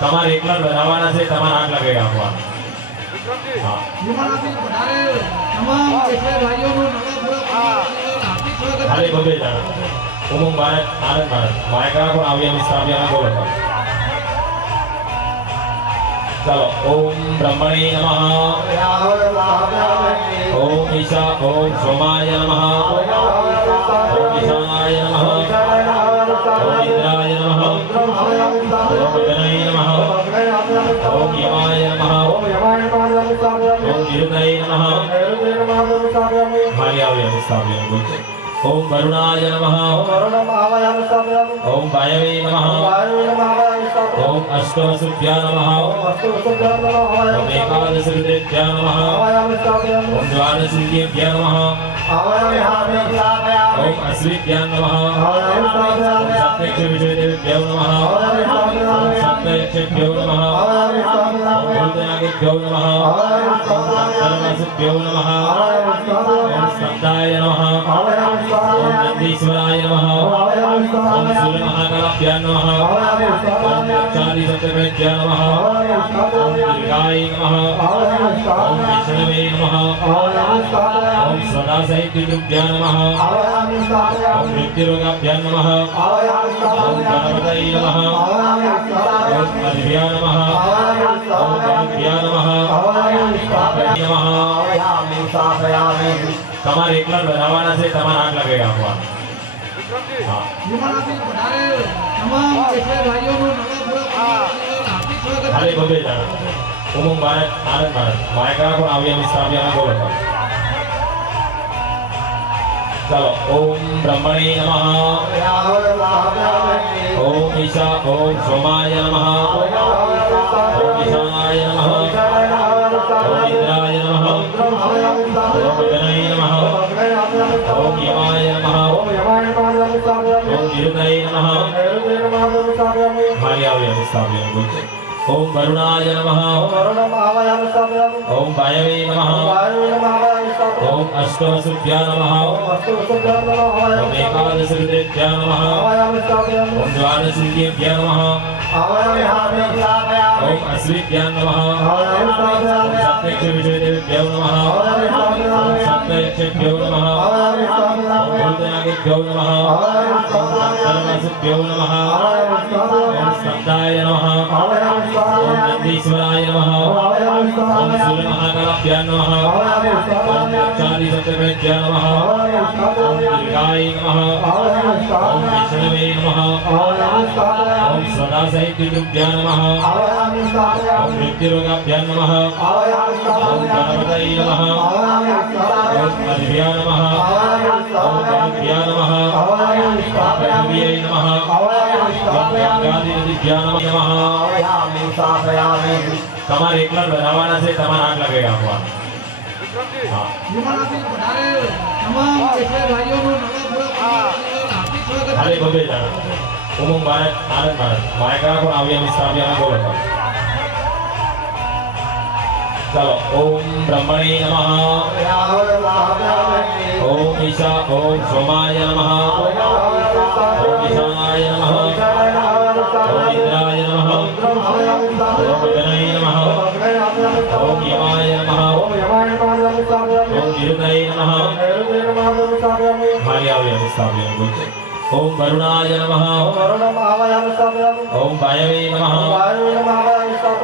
તમારે એકલા બનાવવાના છે, તમારે આગ લગાવી આપવાનું. હા ખાલી બબે જણા ઉમંગ ભારત આનંદ ભારત માયકા પણ આવ્યા વિસ્તાવ્યા બોલો. चलो ओम ब्रह्मणे नमः ओम ईशा ओम सोमाय नमः ओम ईशानाय नमः ओम इंद्राय नमः ओम गणाय नमः ओम यमाय नमः ओम निरुदाय नमः भार्यावयं स्थापयामि. ओम वरुणाय नमः ओम वायवे नमः ओम अष्टवसुभ्याय नमः ओम एकादशरुद्रेभ्याय नमः ओम द्वादशरुद्रेभ्याय नमः ओम अश्विभ्याय नमः ओम सप्तक्षविषयदेभ्यो नमः ओम सप्तक्षभ्यो नमः ओम भूतनागेभ्यो नमः ओम धर्मसुभ्यो नमः ओम स्कन्दाय नमः ओम नंदीश्वराय नमः ओम सूर्यमहाकालाभ्यां नमः ओम चारिसप्तमेभ्यां नमः ओम दुर्गाय नमः ओम विष्णवे नमः ओम सदाशिवभ्यां नमः ओम मृत्युरोगाभ्यां नमः ओम गणपतये नमः ओम अद्भ्यां नमः ओम गणभ्यां नमः તમારે એકલા બનાવવાના છે, તમારે આગ લગાવી આપવાનું. હા ખાલી બબે જણા ઉમંગ ભારત આનંદ ભારત માયકા પણ આવ્યા વિસ્તાવ્યા બોલો. चलो ओम ब्रह्मणे नमः ओम ईशा ओम सोमाय नमः ओम ईशानाय नमः ओम इंद्राय नमः ओम गणाय नमः ओम यमाय नमः ओम निरुदाय नमः भार्यावयं स्थापयामि. ओम वरुणाय नमः ओम वायवे नमः ओम अष्टवसुभ्याय नमः ओम एकादशरुद्रेभ्याय नमः ओम द्वादशरुद्रेभ्याय नमः ओम अश्विभ्याय नमः ओम सप्तक्षविषयदेभ्यो नमः ओम सप्तक्षभ्यो नमः ओम भूतनागेभ्यो नमः ओम धर्मसुभ्यो नमः ओम स्कन्दाय नमः ओम नंदीश्वराय नमः ओम सूर्यमहाकालाभ्यां नमः ओम चारिसप्तमेभ्यां नमः ओम दुर्गाय नमः ओम विष्णवे नमः ओम सदाशिवभ्यां नमः ओम मृत्युरोगाभ्यां नमः ओम गणपतये नमः ओम अद्भ्यां नमः ओम गणभ्यां नमः ओम पृथिव्यै नमः ओम गंगादिभ्यां नमः. તમારે એકલા બનાવવાના છે, તમારે આગ લગાવી આપવાનું. હા ખાલી બબે જણા ઉમંગ ભારત આનંદ ભારત માયકા પણ આવ્યા વિસ્તાવ્યા બોલો. चलो ओम ब्रह्मणे नमः ओम ईशा ओम सोमाय नमः ओम ईशानाय नमः ओम इंद्राय नमः ओम गणाय नमः ओम यमाय नमः ओम निरुदाय नमः भार्यावयं स्थापयामि. ओम वरुणाय नमः ओम वायवे नमः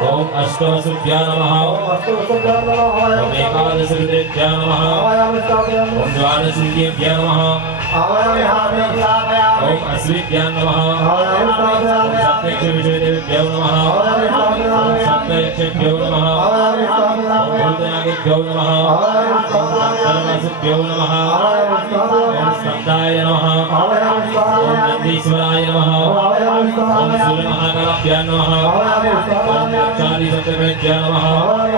ओम अष्टवसुभ्याय नमः ओम एकादशरुद्रेभ्याय नमः ओम द्वादशरुद्रेभ्याय नमः ओम अश्विभ्याय नमः ओम सप्तक्षविषयदेभ्यो नमः ओम सप्तक्षभ्यो नमः ओम भूतनागेभ्यो नमः ओम धर्मसुभ्यो नमः ओम स्कन्दाय नमः ओम नंदीश्वराय नमः ओम सूर्यमहाकालाभ्यां नमः ओम चारिसप्तमेभ्यां नमः ओम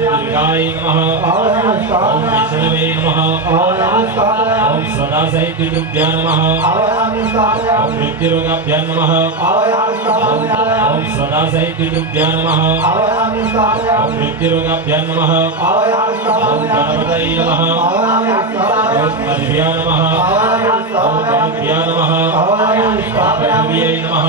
दुर्गाय नमः ओम विष्णवे नमः ओम सदाशिवभ्यां नमः ओम मृत्युरोगाभ्यां नमः ओम सदाशिवभ्यां नमः ओम मृत्युरोगाभ्यां नमः ओम गणपतये नमः ओम अद्भ्यां नमः ओम गणभ्यां नमः ओम पृथिव्यै नमः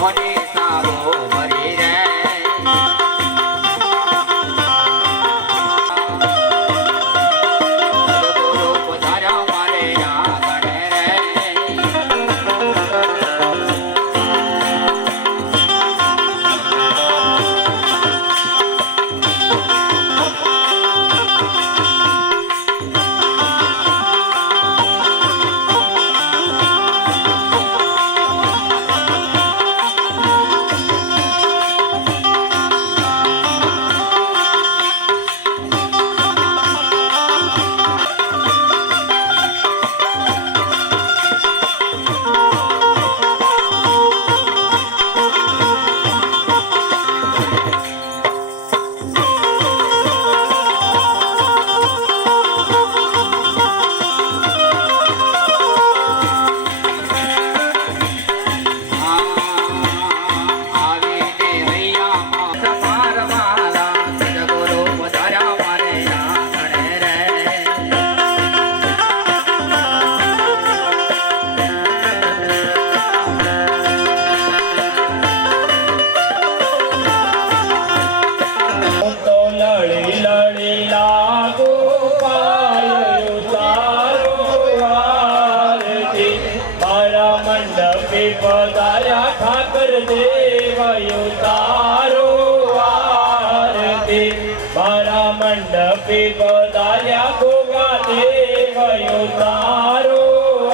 મોહની સારો ભરી રે સદગુરુ પધાર્યા મારે આગળ રે પધાર્યા ઠાકર દેવાયો તારો આરતી મારા મંડપે પધાર્યા ગોગા દેવાયો તારો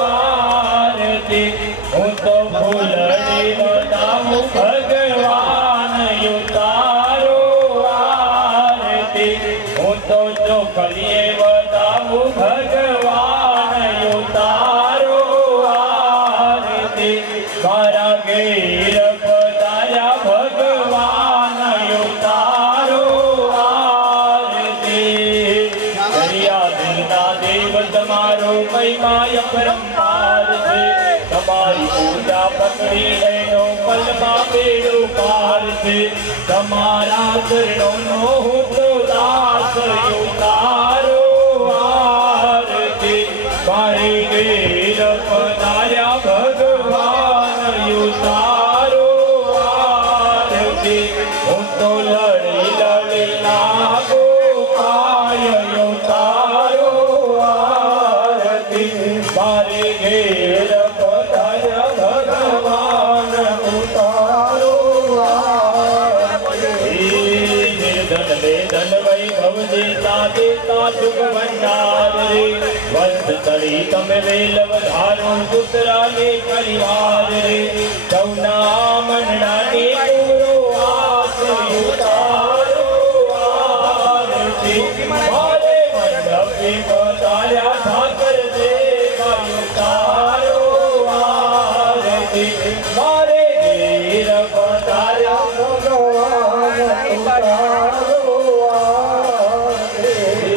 આરતી હું તો ફૂલડી બતાવું ભગવાન યો તારો આરતી હું તો ચોખલીએ બતાવું ભગવાન યો તારો મારા ઘેર પધાર્યા ભગવાન યો તારો આરતી દરિયા દિલના દેવ તમારો મહિમા પરંપાર છે તમારી પૂજા પકડી એનો પલમાં બેડો પાર છે તમારા ચરણોનો હું તો દાસ યો તારો આરતી મારે ઘેર પધાર્યા ભગવાન યો તારો આરતી હું તો લડી લડી લાગો કાય યો તારો આરતી મારે ઘેર પધાર્યા ભગવાન યો તારો આરતી નિર્ધન વેદન વૈભવ દેતા દેતા સુખ ભંડાર રે વંશ તળી તમે વેલ વધારો પુત્રાને પરિવાર રે સૌના મનડાને પૂરો આસ યો તારો આરતી મારે મંડપે પધાર્યા ઠાકર દેવાયો તારો આરતી મારે ઘેર પધાર્યા ભગવાન તારો આરતી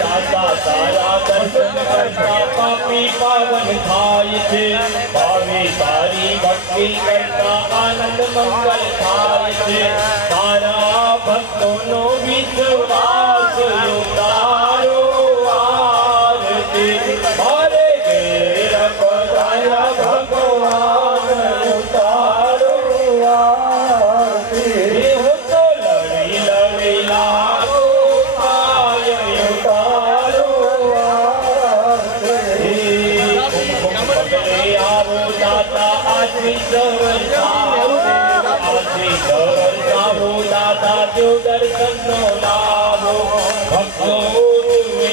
દાતા તારા દર્શન કરતા પાપી પાવન થાય છે ભાવે તારી ભક્તિ કરતા આનંદ મંગલ થાય છે તારા ભક્તોનો વિશ્વાસ યો તારો આરતી મારે ઘેર પધાર્યા ભગવાન યો તારો આરતી હું તો લડી લડી લાગો કાય યો તારો પગલે આવો દાતા આશ્રિત વરસાવો આશ્રિત વરસાવો દાતા દેવ દર્શનનો લાવો ભક્તો જુએ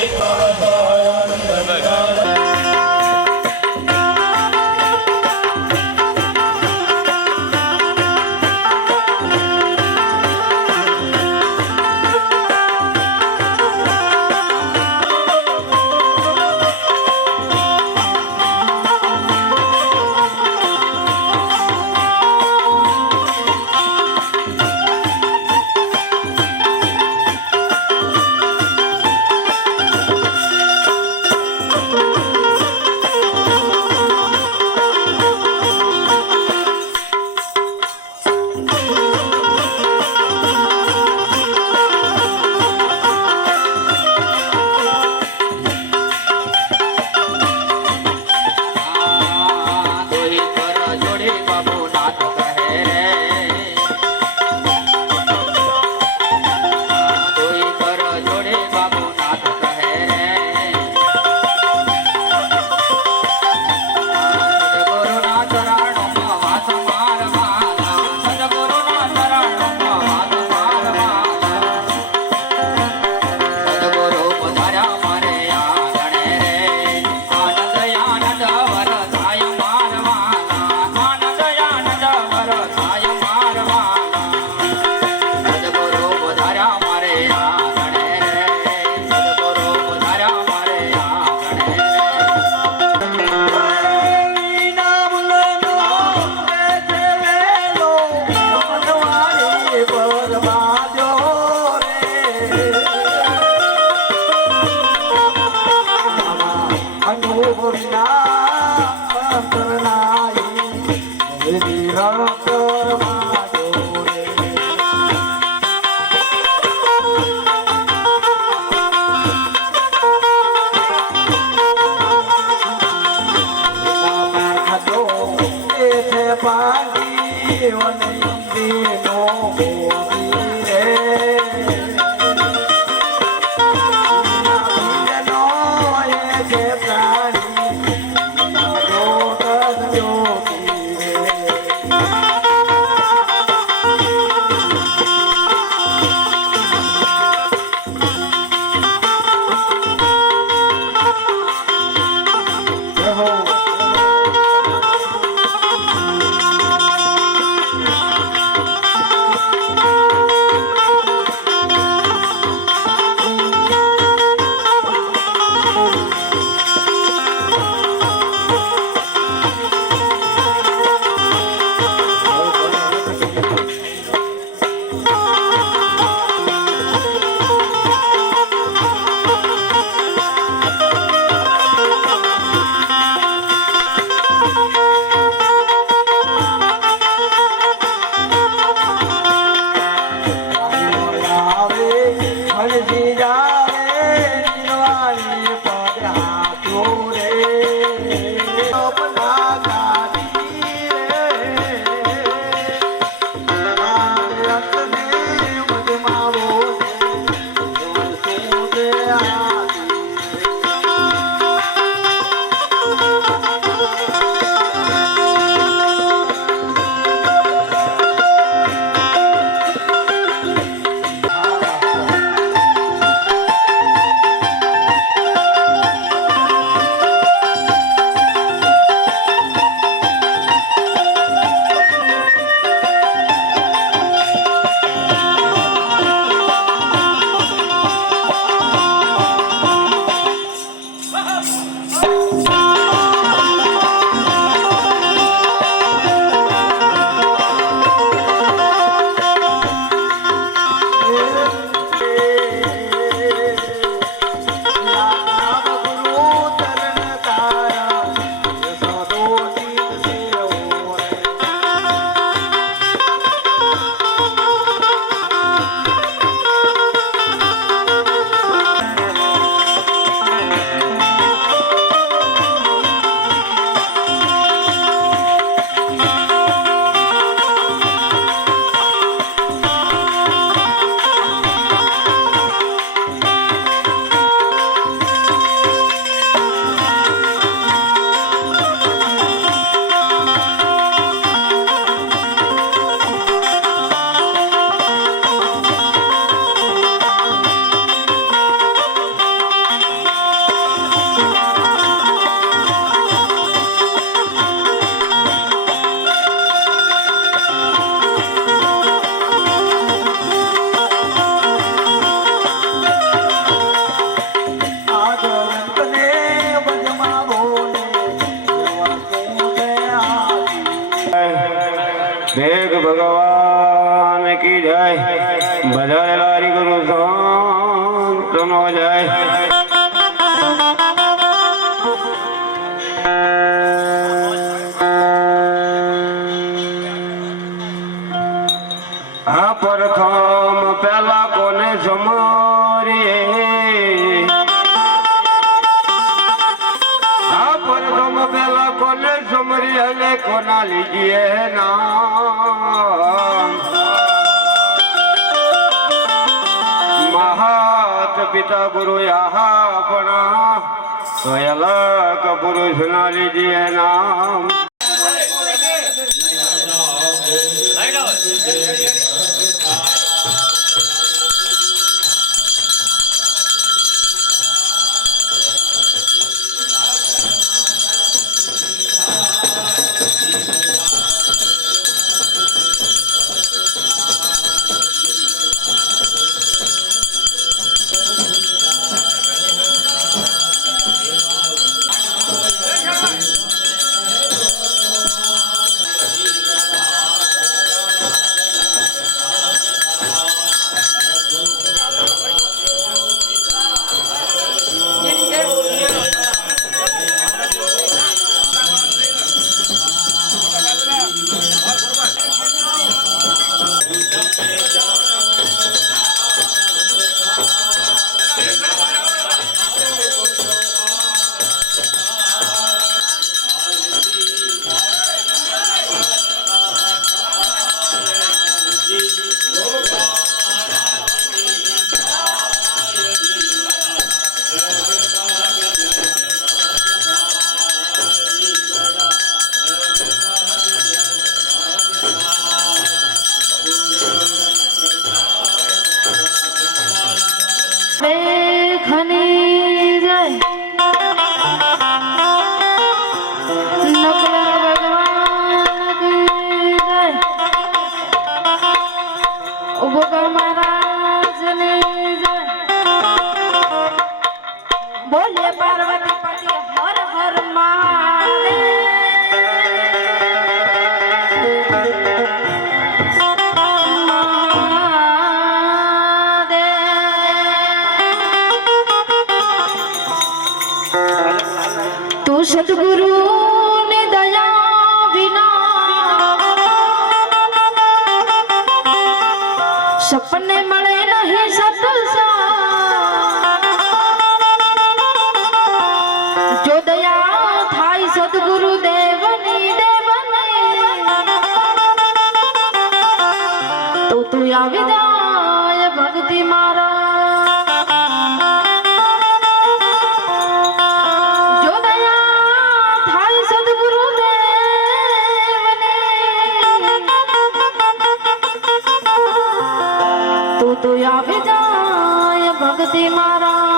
વેગ ભગવાન કી જય. બધાએ લારી ગુરુ સંતનો જય. આ પ્રથમ પેલા કોને સમરીએ, આ પ્રથમ પેલા કોને સમરીએ ને કોના લીજીએ નામ. મહાત પિતા ગુરુ આપણા તો અલગ પુરુષ ના લીજીએ નામ. સપને મળે નહીં સત્સંગ જો દયા થાય સદગુરુ દેવની તો તું આવી જાય ભક્તિ મારા જો દયા થાય સદગુરુ દેવની તો આવી જાય ભક્તિ મારા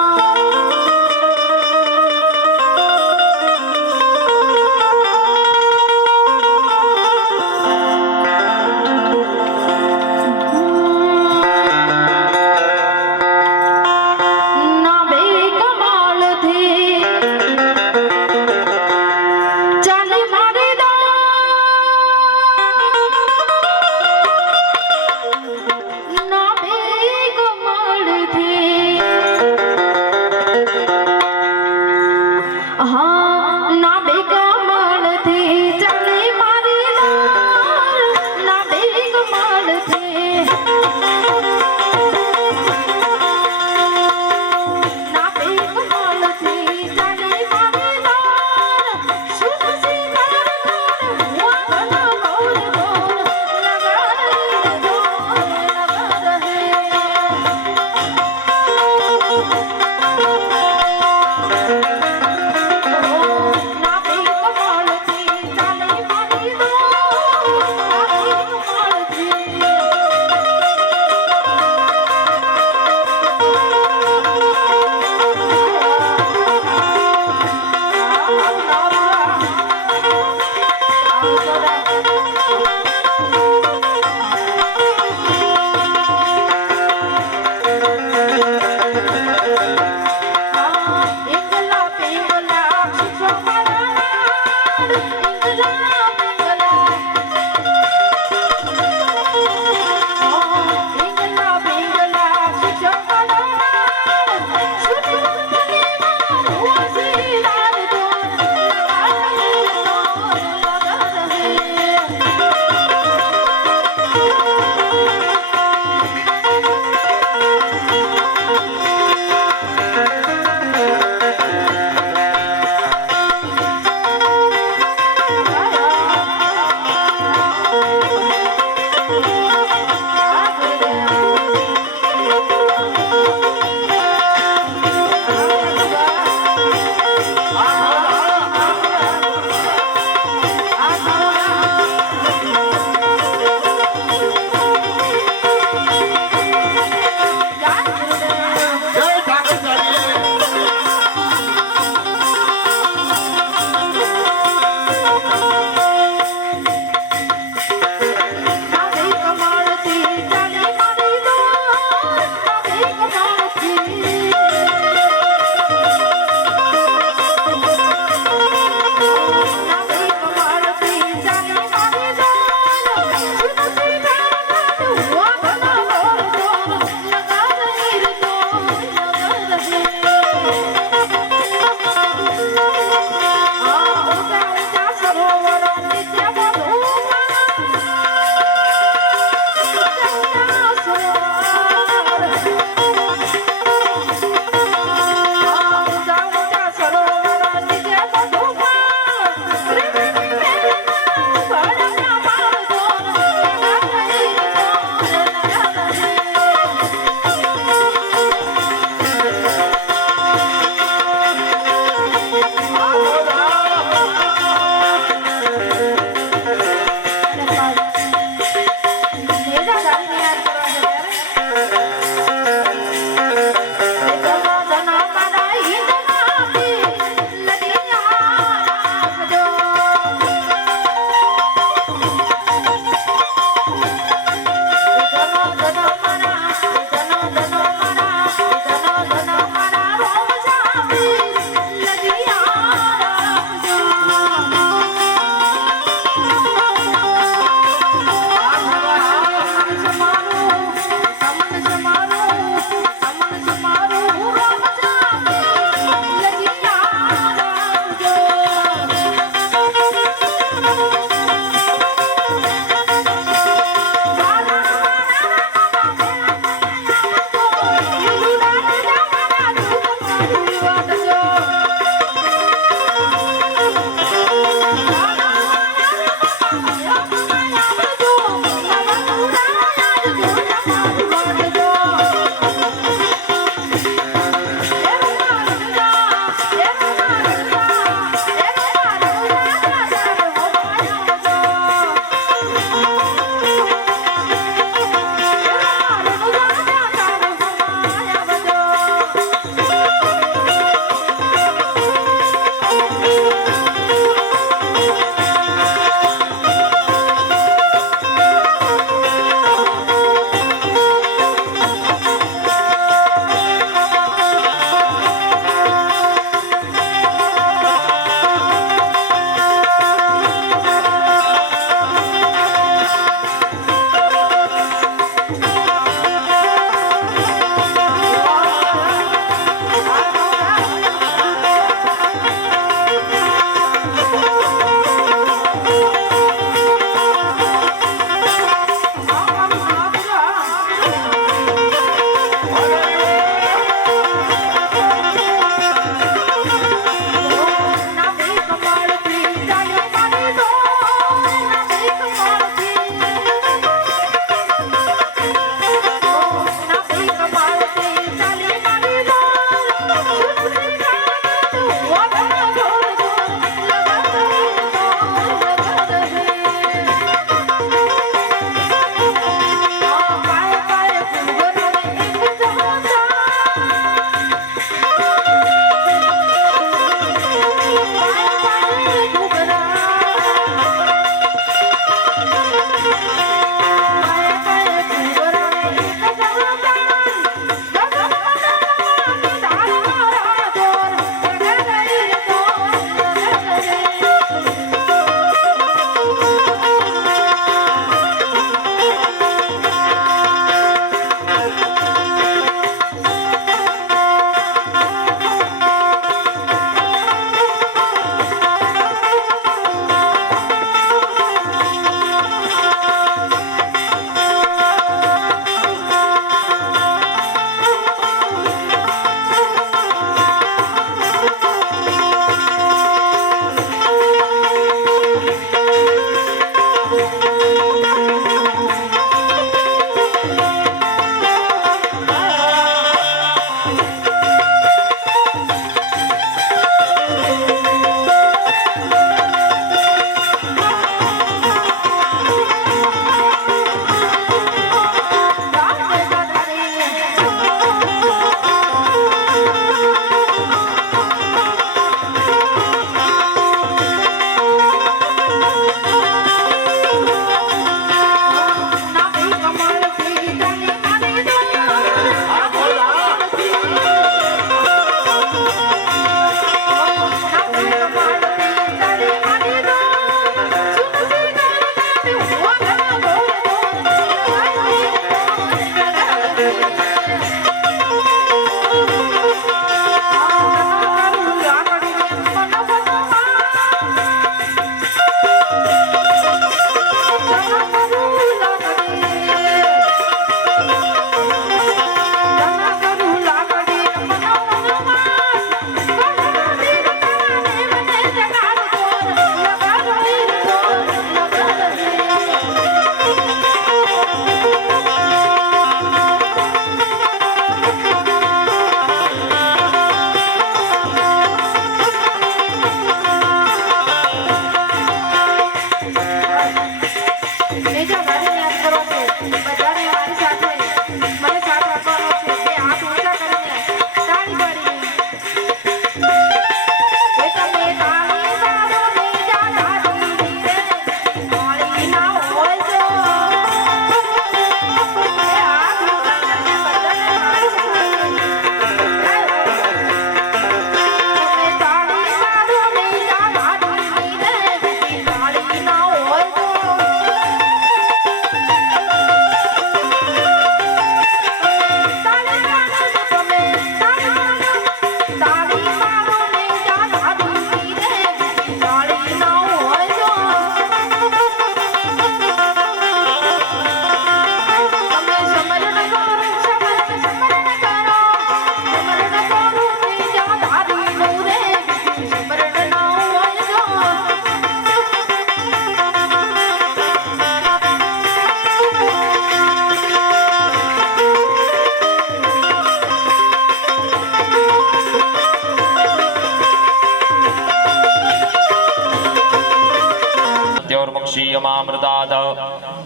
યમામૃતાદ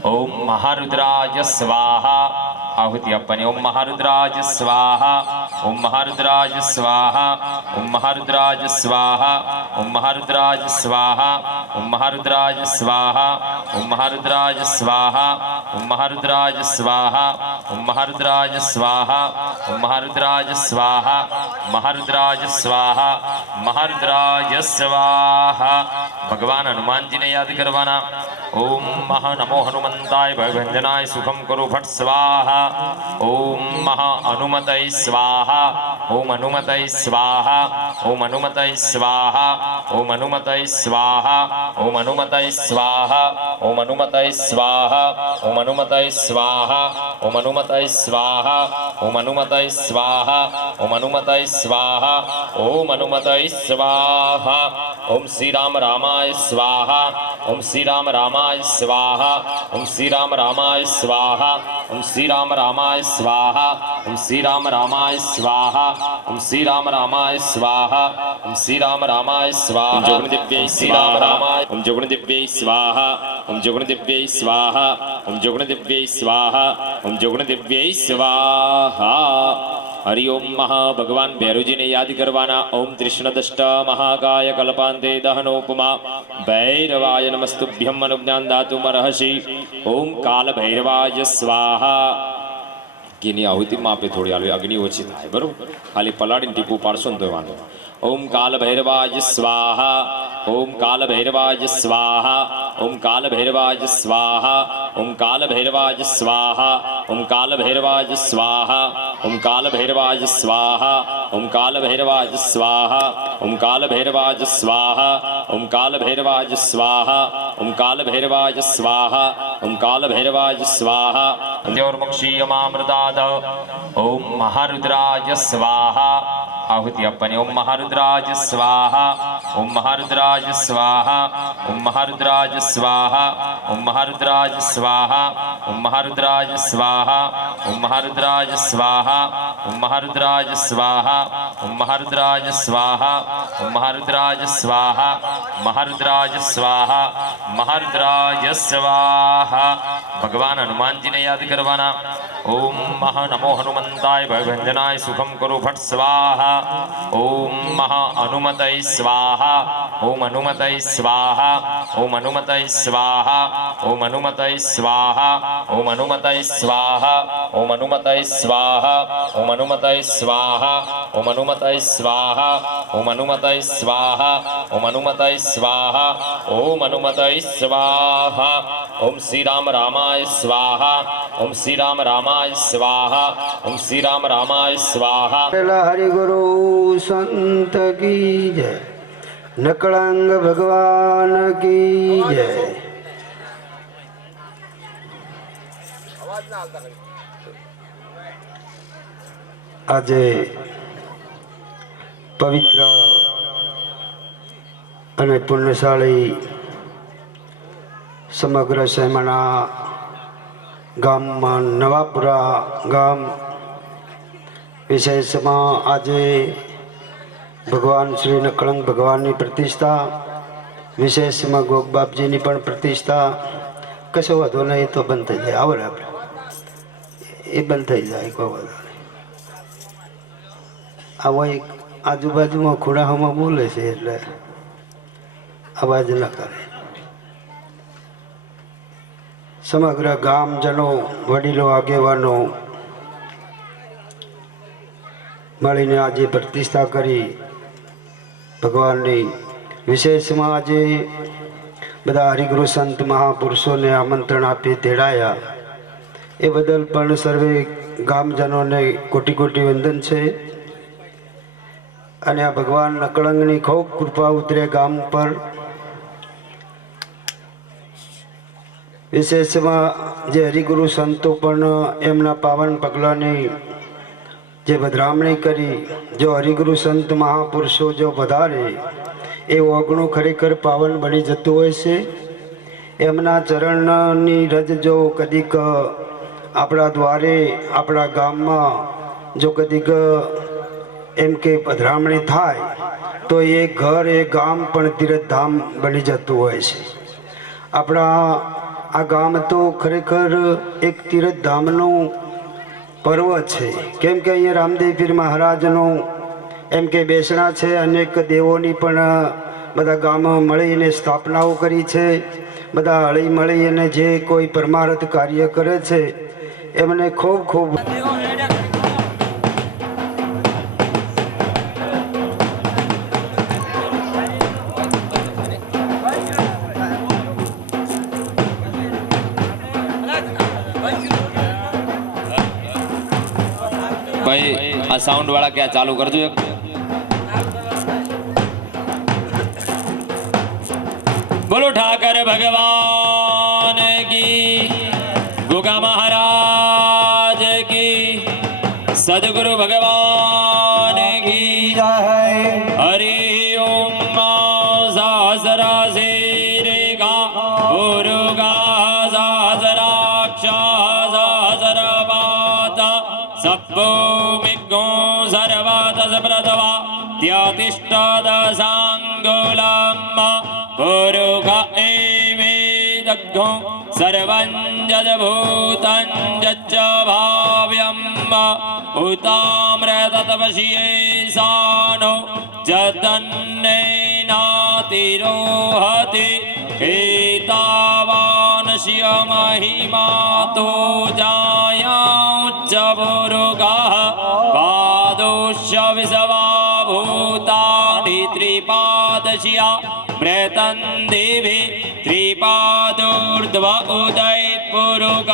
ઓમ મહારુદ્રાય સ્વાહા આહુતિ આપવાની ઓમ મહારુદ્રાય સ્વાહા ઓમ મહારુદ્રાય સ્વાહા ઓમ મહારુદ્રાય સ્વાહા ઓમ મહારુદ્રાય સ્વાહા ઓમ મહારુદ્રાય સ્વાહા ઓમ મહારુદ્રાય સ્વાહા ઓમ મહારુદ્રાય સ્વાહા ઓમ મહારુદ્રાય સ્વાહા ઓમ મહારુદ્રાય સ્વાહા મહારુદ્રાય સ્વાહા મહારુદ્રાય સ્વાહા ભગવાન હનુમાનજીને યાદ કરવાના ઓમ મહા નમો હનુમંતાય ભયભંજનાય સુખમ કરો ફટ સ્વાહા ઓમ મહા હનુમતય સ્વાહા ઓમ હનુમતય સ્વાહા ઓમ હનુમતય સ્વાહા ઓમ હનુમતય સ્વાહા ઓમ હનુમતય સ્વાહા ઓમ હનુમતય સ્વાહા ઓમ હનુમતય સ્વાહા ઓમ હનુમતય સ્વાહા ઓમ હનુમતય સ્વાહા ઓમ હનુમતય સ્વાહા ઓમ હનુમતય સ્વાહા ઓમ શ્રી રામ રામાય સ્વાહા ઓમ શ્રી રામ રામાય સ્વાહા ઓમ શ્રી રામ રામાય સ્વાહા ઓમ શ્રી રામ રામાય સ્વાહા ઓમ શ્રી રામ રામાય સ્વાહા ઓમ શ્રી રામ રામાય સ્વાહા ઓમ શ્રી રામ રામાય સ્વાહા ઓમ દિવ્ય શ્રી રામ રામાય ઓમ જોગણ દિવ્ય સ્વાહા ઓમ જોગણ દિવ્ય સ્વાહા ઓમ જોગણ દિવ્ય સ્વાહા ઓમ જોગણ દિવ્ય સ્વાહા હરિ ઓમ મહા ભગવાન ભૈરવજીને યાદ કરવાના ઓમ ત્રિષ્ણદષ્ટ મહાકાય કલ્પાંતે દહનોપમા ભૈરવાય નમસ્તુભ્યમ અનુજ્ઞાન દાતુમર્હસી ઓમ કાલ ભૈરવાય સ્વાહા ઘીની આહુતિમાં આપણે થોડી હાલ અગ્નિ ઓછી થાય બરોબર ખાલી પલાળીને ટીપું પાડશો ને તો વાંધો ઓમ કાલ ભૈરવાય સ્વાહા ઓમ કાલ ભૈરવાય સ્વાહા ઓમ કાલ ભૈરવાય સ્વાહા ઓમ કાલ ભૈરવાય સ્વાહા ઓમ કાલ ભૈરવાય સ્વાહા ઓમ કાલ ભૈરવાય સ્વાહા ઓમ કાલ ભૈરવાય સ્વાહા ઓમ કાલ ભૈરવાય સ્વાહા ઓમ કાલ ભૈરવાય સ્વાહા ઓમ કાલ ભૈરવાય સ્વાહા ઓમ કાલ ભૈરવાય સ્વાહા અંત્યોર્મક્ષીયમામૃતાદ ઓમ મહારુદ્રાય સ્વાહા આહુતિ આપવાની ઓમ મહારુદ્રાય સ્વાહા ઓમ મહારુદ્રાય સ્વાહા ઓમ મહારુદ્રાય સ્વાહા ઓમ મહારુદ્રાય સ્વાહા ઓમ મહારુદ્રાય સ્વાહા ઓમ મહારુદ્રાય સ્વાહા ઓમ મહારુદ્રાય સ્વાહા ઓમ મહારુદ્રાય સ્વાહા ઓમ મહારુદ્રાય સ્વાહા મહારુદ્રાય સ્વાહા મહારુદ્રાય સ્વાહા ભગવાન હનુમાનજીને યાદ કરવાના ઓમ મહા નમો હનુમંતાય ભયભંજનાય સુખમ કરો ફટ સ્વાહા ઓમ મહા હનુમતય સ્વાહા ઓમ હનુમતય સ્વાહા ઓમ હનુમતય સ્વાહા ઓમ હનુમતય સ્વાહા ઓમ હનુમતય સ્વાહા ઓમ હનુમતય સ્વાહા ઓમ હનુમતય સ્વાહા ઓમ હનુમતય સ્વાહા ઓમ હનુમતય સ્વાહા ઓમ હનુમતય સ્વાહા ઓમ હનુમતય સ્વાહા ઓમ શ્રી રામ રામાય સ્વાહા ઓમ શ્રી રામ રામાય સ્વાહા ઓમ શ્રી રામ રામાય સ્વાહા હરિ ગુરુ સંત કી જય નકળંગ ભગવાન કી જય આજે પવિત્ર અને પુણ્યશાળી સમગ્ર સેમાના ગામમાં નવાપુરા ગામ વિશેષમાં આજે ભગવાન શ્રી નકળંગ ભગવાનની પ્રતિષ્ઠા વિશેષમાં ગોગબાપજીની પણ પ્રતિષ્ઠા કશો વાંધો નહીં તો બંધ થઈ જાય આવડે આપણે એ બંધ થઈ જાય કોઈ વાંધો નહીં આવો એક આજુબાજુમાં ખુડાહામાં બોલે છે એટલે અવાજ ન કરે સમગ્ર ગામજનો વડીલો આગેવાનો મળીને આજે પ્રતિષ્ઠા કરી ભગવાનની વિશેષમાં આજે બધા હરિગુરુ સંત મહાપુરુષોને આમંત્રણ આપી તેડાયા એ બદલ પણ સર્વે ગામજનોને કોટી કોટી વંદન છે અને આ ભગવાન નકળંગની ખૂબ કૃપા ઉતરે ગામ પર વિશેષમાં જે હરિગુરુ સંતો પણ એમના પાવન પગલાંની જે વધામણી કરી જો હરિગુરુ સંત મહાપુરુષો જો વધારે એ ઓગણું ખરેખર પાવન બની જતું હોય છે એમના ચરણની રજ જો કદીક આપણા દ્વારે આપણા ગામમાં જો કદીક એમ કે પધરામણી થાય તો એ ઘર એ ગામ પણ તીર્થધામ બની જતું હોય છે આપણા આ ગામ તો ખરેખર એક તીર્થધામનું પર્વ છે, કેમ કે અહીંયા રામદેવ પીર મહારાજનું એમ કે બેસણા છે. અનેક દેવોની પણ બધા ગામો મળીને સ્થાપનાઓ કરી છે. બધા હળી મળી અને જે કોઈ પરમાર્થ કાર્ય કરે છે એમને ખૂબ ખૂબ ભાઈ આ સાઉન્ડ વાળા ક્યાં ચાલુ કરજો એક. બોલો ઠાકર ભગવાન કી, ગોગા મહારાજ કી, સદગુરુ ભગવાન કી જય. હરિ ઓમ સહસ્રા શિરેગા ઉરુગા સહસ્રાક્ષ સહસ્રપાત સભૂમિગો સર્વતસ પ્રદવા ત્યતિષ્ઠદશાંગુલમ પુરુષ એવેદગ્ગો સર્વં જદભૂतं જચ્ચ ભાવ્યમ ઉતામ્રતપશ્યેસાનો જતન્નેનાતિરોહતિ એતાવાનસ્ય મહિમા તો જાયાચ્ચ પુરુષઃ પાદોષ્ય વિષવા ભૂતાનિ ત્રિપાદશ્યા પ્રેતં દેવે ત્રિપાદોર્ધ્વ ઉદય પુરુષઃ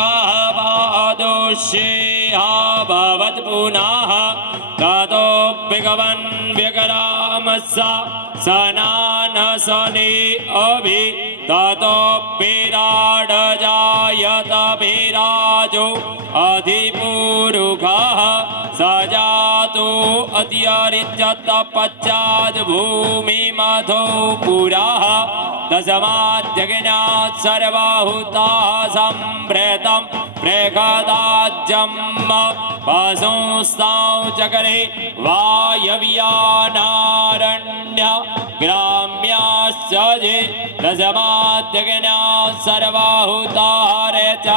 પાદોષ્યા ભવત પુનઃ તતો ભગવન વ્યગરામસ્સા સનાનસને અભિ તતો વિરાડ જાયત વિરાજો અધિપુરુષઃ સજાતો અત્યરિત્યત પશ્ચાદ ભૂમિમથો પુરાઃ તસ્માદ્ જગન્નાથ સર્વહૂતા સંપ્રેતમ પ્રેખદાજ્યમ પશુસ્તાં ચકરે વાયવ્યાનારણ્ય ગ્રામ્યાશ્ચ જે તસ્માદ્ જગન્નાથ સર્વહૂતા રેચઃ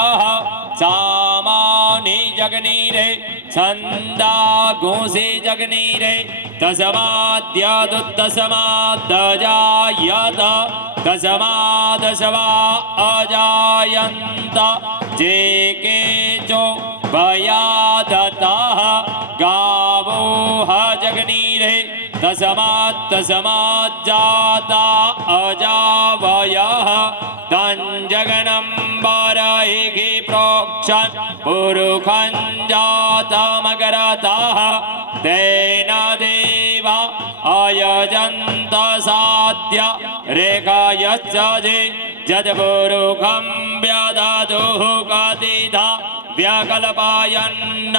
સામાની જગનીરે છંદા ઘોષી જગનીરે તસ્માદ્યદુત્તસ્માદ્દજાયત તસ્માદસ્વા અજાયંત જે કેચો ભયાદતઃ ગાવો જગનીરે તસ્માજ્જાતા અજાવયઃ તં જગनं વરૈઃ પ્રોક્ષન પુરુષં જાતમગરતઃ તેન દેવા અયજંત સાધ્ય રેખાયશ્ચ જે જદપુરુષં વ્યદધુઃ કતિધા વ્યકલ્પયન્ન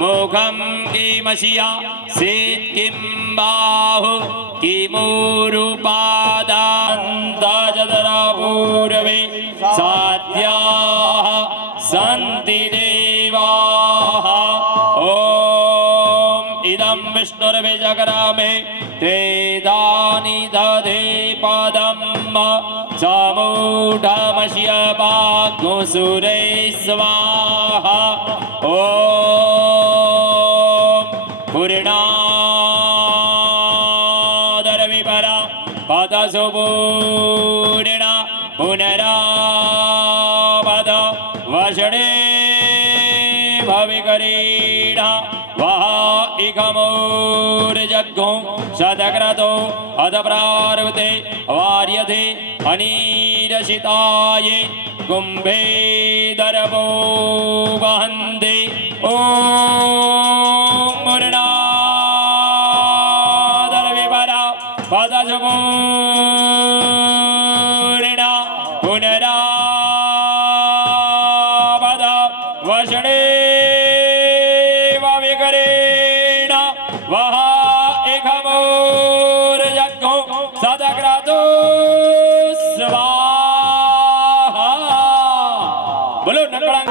મુખં કિમસ્યા સિત કિં બાહુ કિમુરુપાદાन्तજદરપૂર્વે સાધ્યાઃ સન્તિ દેવાઃ. ઓમ ઇદં વિષ્ણુર્વિજગ્રામે ત્રેધાનિ દધે પદમ સમૂઢમસ્ય પાગુસુરે સ્વાહા. ઓમ પૂર્ણાદર વિપરા પદસુ પૂર્ણા પુનરાપદ વષડે ભવિકરીણા વહા ઇકમૂર્જગ્ગો શતક્રતો અધપ્રાર્વતે વાર્યતે અનીરશિતાયે કુંભે દર્ભો વહન્તે. ઓમ પૂર્ણાદર વિપરા પદસુ પૂર્ણા પુનરાપદ વષડે ભવિકરીણા વહા ઇકમૂર્જગ્ગો શતક્રતો સ્વાહા. બોલો નકળંગ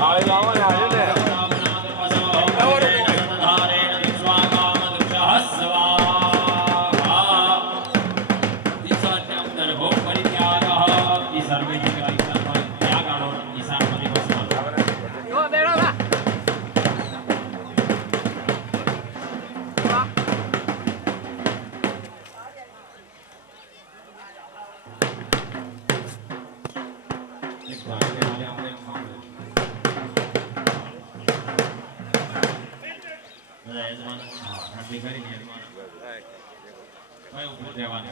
Hallelujah. યજમાન ઠંડી કરીને યજમાન કઈ ઉભું રહેવાનું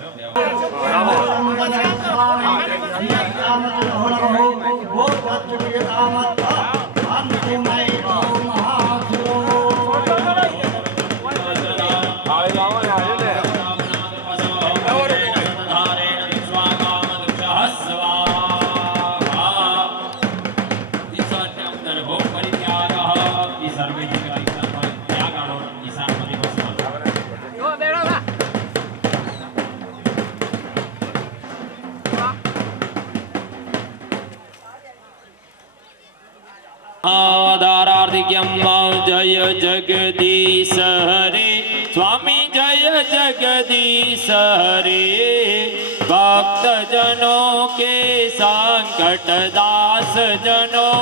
आधारार्थिक्यम जय जगदीश हरे स्वामी जय जगदीश हरे भक्त जनों के संकट दास जनों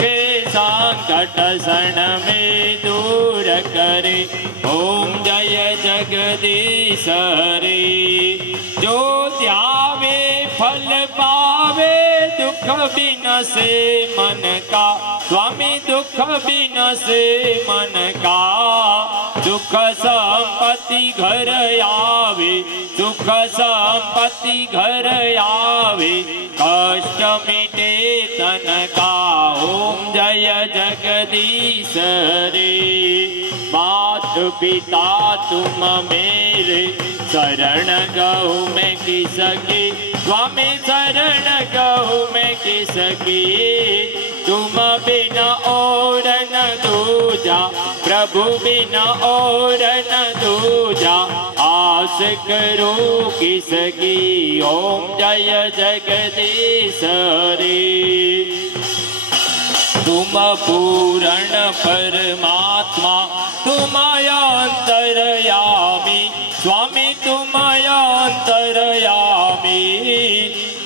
के संकट क्षण में दूर करे ओम जय जगदीश हरे जो ध्यावे फल पावे दुख बिनसे मन का स्वामी दुख बिनसे मन का दुख संपत्ति घर आवे सुख संपत्ति घर आवे कष्ट मिटे तन का ओम जय जगदीश रे मात पिता तुम मेरे शरण गहु मैं किसकी स्वामी शरण गहु मैं किसकी तुम बिना और न दूजा प्रभु बिना और न दूजा आस करो किसकी ओम जय जगदीश रे तुम पूर्ण परमात्मा तुम अंतरयामी स्वामी तुम अंतरयामी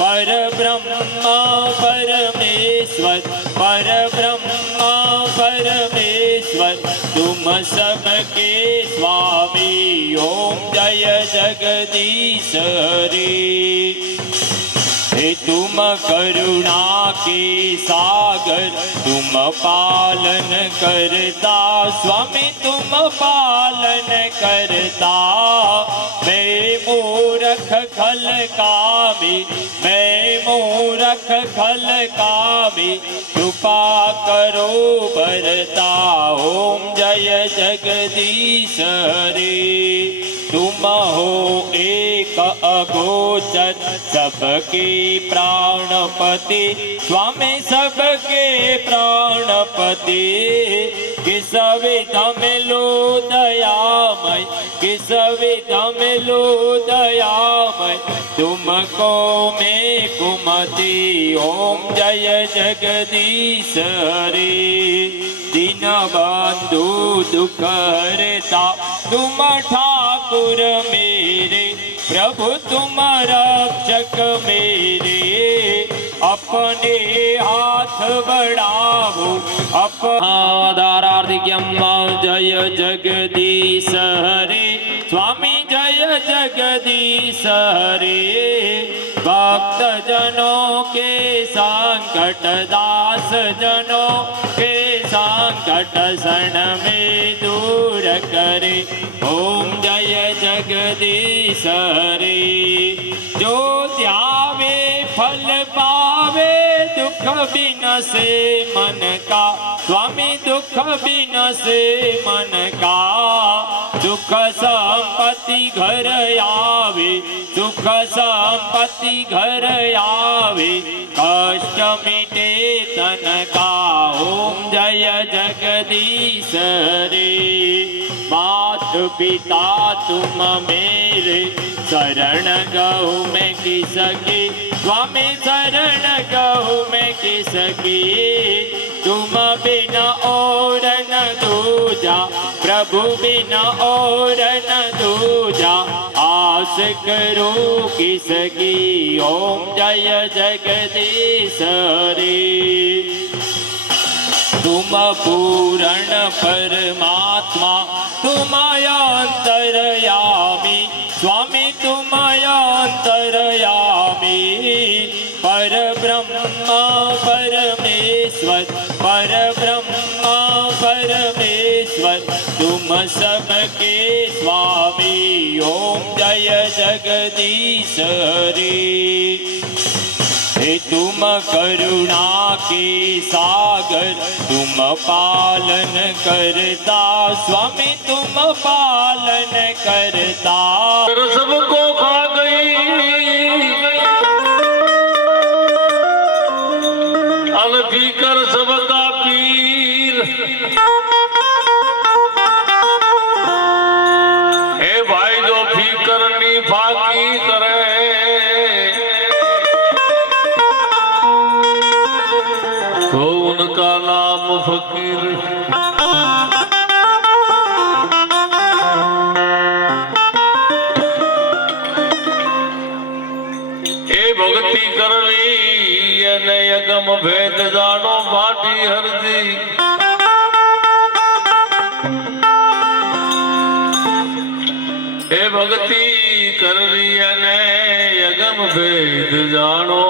पर ब्रह्मा परमेश्वर पर ब्रह्मा परमेश्वर तुम सबके स्वामी ओम जय जगदीश रे हे तुम करुणा के सागर तुम पालन करता स्वामी तुम पालन करता मैं मूर्ख खल कामी मैं मूर्ख खल कामी कृपा करो बरता ओम जय जगदीश रे तुम हो एक अगोचर सबके प्राणपति स्वामी सबके प्राणपति किस विध मिलो दयामय किस विध मिलो दयामय तुमको मैं कुमति ओम जय जगदीश रे दीन बंधु दुख हरता तुम ठाकुर मेरे प्रभु तुम रक्षक मेरे अपने हाथ बढ़ाओ आधारार्थिक्यम जय जगदीश हरे स्वामी जय जगदीश हरे भक्त जनों के संकट दास जनों के संकट क्षण में दूर करे ओम जय जगदीश हरे जो ध्यावे फल पावे दुख बिनसे मन का स्वामी दुख बिनसे मन का दुख संपत्ति घर आवे सुख संपत्ति घर आवे कष्ट मिटे तन का ओम जय जगदीश रे मात पिता तुम मेरे शरण गहु मैं किसकी स्वामी शरण गहु मैं किसकी तुम बिना और न दूजा प्रभु बिना और न दूजा आस करो किसकी ओम जय जगदीश रे तुम पूर्ण परमात्मा तुम अंतरयामी स्वामी तुम अंतरयामी पर ब्रह्मा परमेश्वर पर ब्रह्मा परमेश्वर तुम सबके स्वामी ओम जय जगदीश हरे हे तुम करुणा के सागर तुम पालन करता स्वामी तुम पालन करता सबको खा गई अनफीकर सबका पीर हे भाई जो फीकर नी फाकी करे तो उनका नाम फकीर भक्ति करली અને યગમ ભેદ જાણો માટી હરજી એ ભક્તિ કરલી અને યગમ ભેદ જાણો